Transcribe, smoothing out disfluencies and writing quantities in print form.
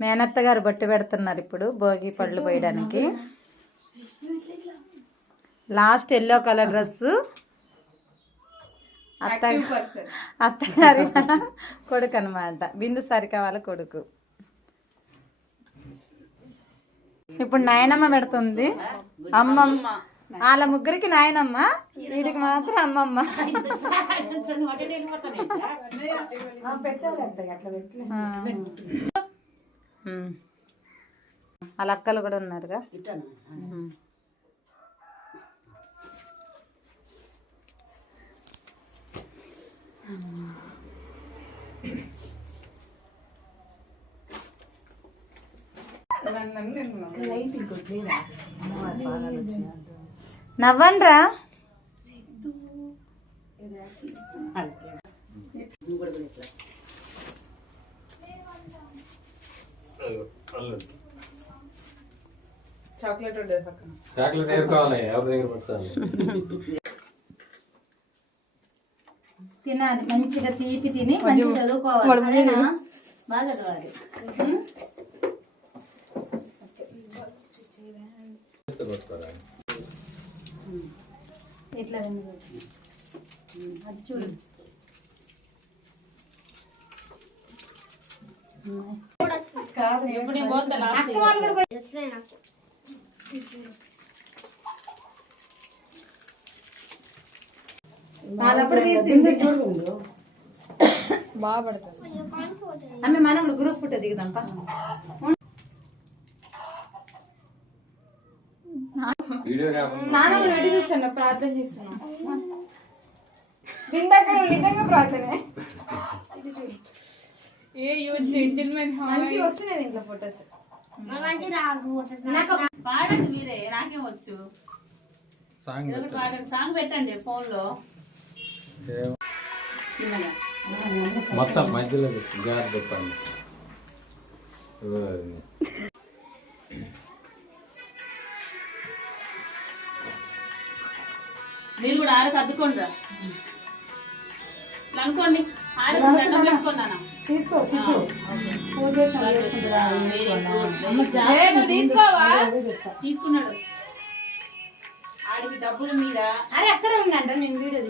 మేనత్త గారు బొట్టు పెడుతున్నారు ఇప్పుడు భోగి పళ్ళు పోయడానికి. లాస్ట్ ఎల్లో కలర్ డ్రెస్సు అత్తగారి కొడుకు అనమాట, బిందు సరిక వాళ్ళ కొడుకు. ఇప్పుడు నాయనమ్మ పెడుతుంది. అమ్మమ్మ వాళ్ళ ముగ్గురికి నాయనమ్మ, వీడికి మాత్రం అమ్మమ్మ. వాళ్ళ అక్కలు కూడా ఉన్నారుగా. నవ్వండ్రా. చాక్లెట్ ఉండేది పక్కన. చాక్లెట్ ఏరుకోవాలి, ఎవరి దగ్గర పడతాను. తినాలి మంచిగా, తీపి తిని మంచిగా చదువుకోవాలి. బాగా చదవాలి. ఇట్లా అది చూడు. వాళ్ళప్పుడు తీసింది బాగా పడుతుంది. అమ్మ మనం గ్రూప్ ఫోటో దిగుదాం. నాన్న రెడీ చూస్తున్నా, ప్రార్థన చేస్తున్నా. విందాక నిజంగా ప్రార్థనే. మంచిగా వస్తున్నాయి ఇంట్లో ఫొటోస్. పాడండి మీరే, నాకేం వచ్చు. సాంగ్ పెట్టండి ఫోన్ లో. మొత్తం మధ్యలో గారు చెప్పండి. మీరు కూడా ఆరకు అద్దుకోండి రా అనుకోండి. ఆరకు దండం పెట్టుకున్నాను. తీసుకున్నాడు ఆడికి డబ్బుల మీద. అరే అక్కడే ఉండండి, నేను వీడియో